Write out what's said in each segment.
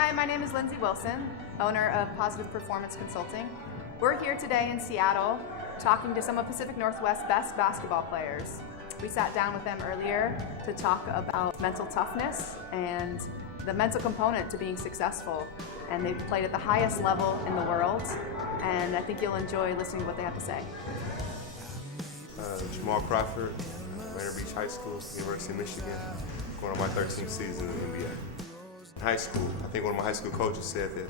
Hi, my name is Lindsey, owner of Positive Performance Consulting. We're here today in Seattle talking to some of Pacific Northwest's best basketball players. We sat down with them earlier to talk about mental toughness and the mental component to being successful. And they've played at the highest level in the world, and I think you'll enjoy listening to what they have to say. Jamal Crawford, Rainier Beach High School, University of Michigan, going on my 13th season in the NBA. In high school, I think one of my high school coaches said that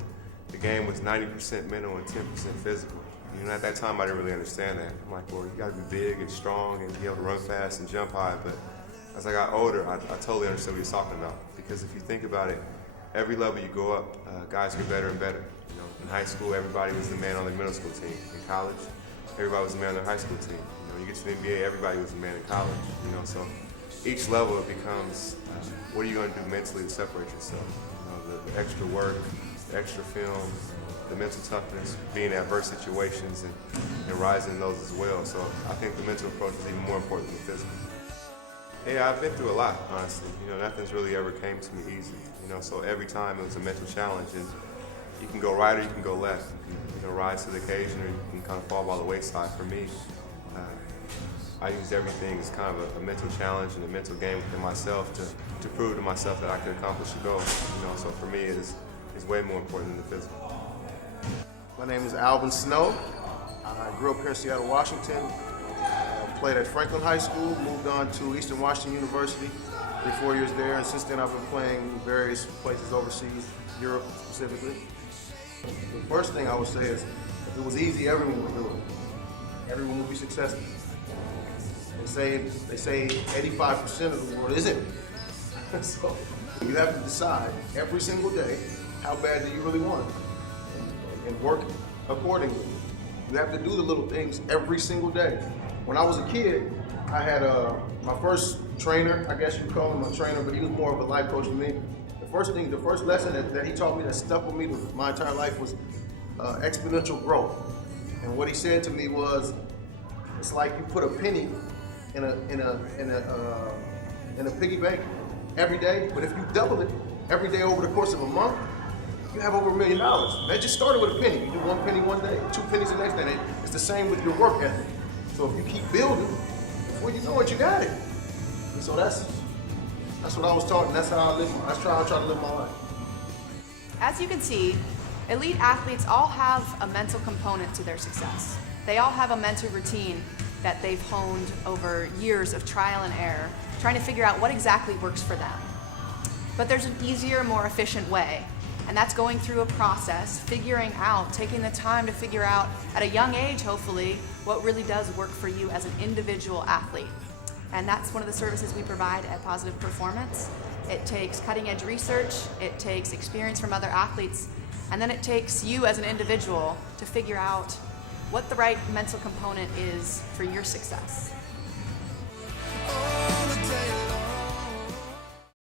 the game was 90% mental and 10% physical. You know, at that time I didn't really understand that. I'm like, well, you gotta be big and strong and be able to run fast and jump high. But as I got older, I totally understood what he was talking about. Because if you think about it, every level you go up, guys get better and better. You know, in high school, everybody was the man on the middle school team. In college, everybody was the man on their high school team. You know, you get to the NBA, everybody was the man in college. You know, so each level it becomes, what are you going to do mentally to separate yourself? You know, the extra work, the extra film, the mental toughness, being in adverse situations and rising in those as well. So I think the mental approach is even more important than the physical. Yeah, I've been through a lot, honestly. You know, nothing's really ever came to me easy. You know, so every time it was a mental challenge, and you can go right or you can go left. You can rise to the occasion, or you can kind of fall by the wayside. For me, I used everything as kind of a mental challenge and a mental game within myself to prove to myself that I could accomplish a goal. You know, so for me, it's way more important than the physical. My name is Alvin Snow. I grew up here in Seattle, Washington. Played at Franklin High School, moved on to Eastern Washington University, did 4 years there, and since then I've been playing various places overseas, Europe specifically. The first thing I would say is, if it was easy, everyone would do it. Everyone would be successful. They say 85% of the world isn't. So you have to decide every single day, how bad do you really want it? And work accordingly. You have to do the little things every single day. When I was a kid, I had my first trainer, I guess you'd call him a trainer, but he was more of a life coach than me. The first lesson that he taught me that stuck with me my entire life was exponential growth. And what he said to me was, it's like you put a penny in a piggy bank every day, but if you double it every day over the course of a month, you have over $1 million. That just started with a penny. You do 1 penny one day, 2 pennies the next day. It's the same with your work ethic. So if you keep building, before you know it, you got it. And so that's what I was taught, and that's how I try to live my life. As you can see, elite athletes all have a mental component to their success. They all have a mental routine that they've honed over years of trial and error, trying to figure out what exactly works for them. But there's an easier, more efficient way, and that's going through a process, figuring out, taking the time to figure out at a young age, hopefully, what really does work for you as an individual athlete. And that's one of the services we provide at Positive Performance. It takes cutting-edge research, it takes experience from other athletes, and then it takes you as an individual to figure out what the right mental component is for your success.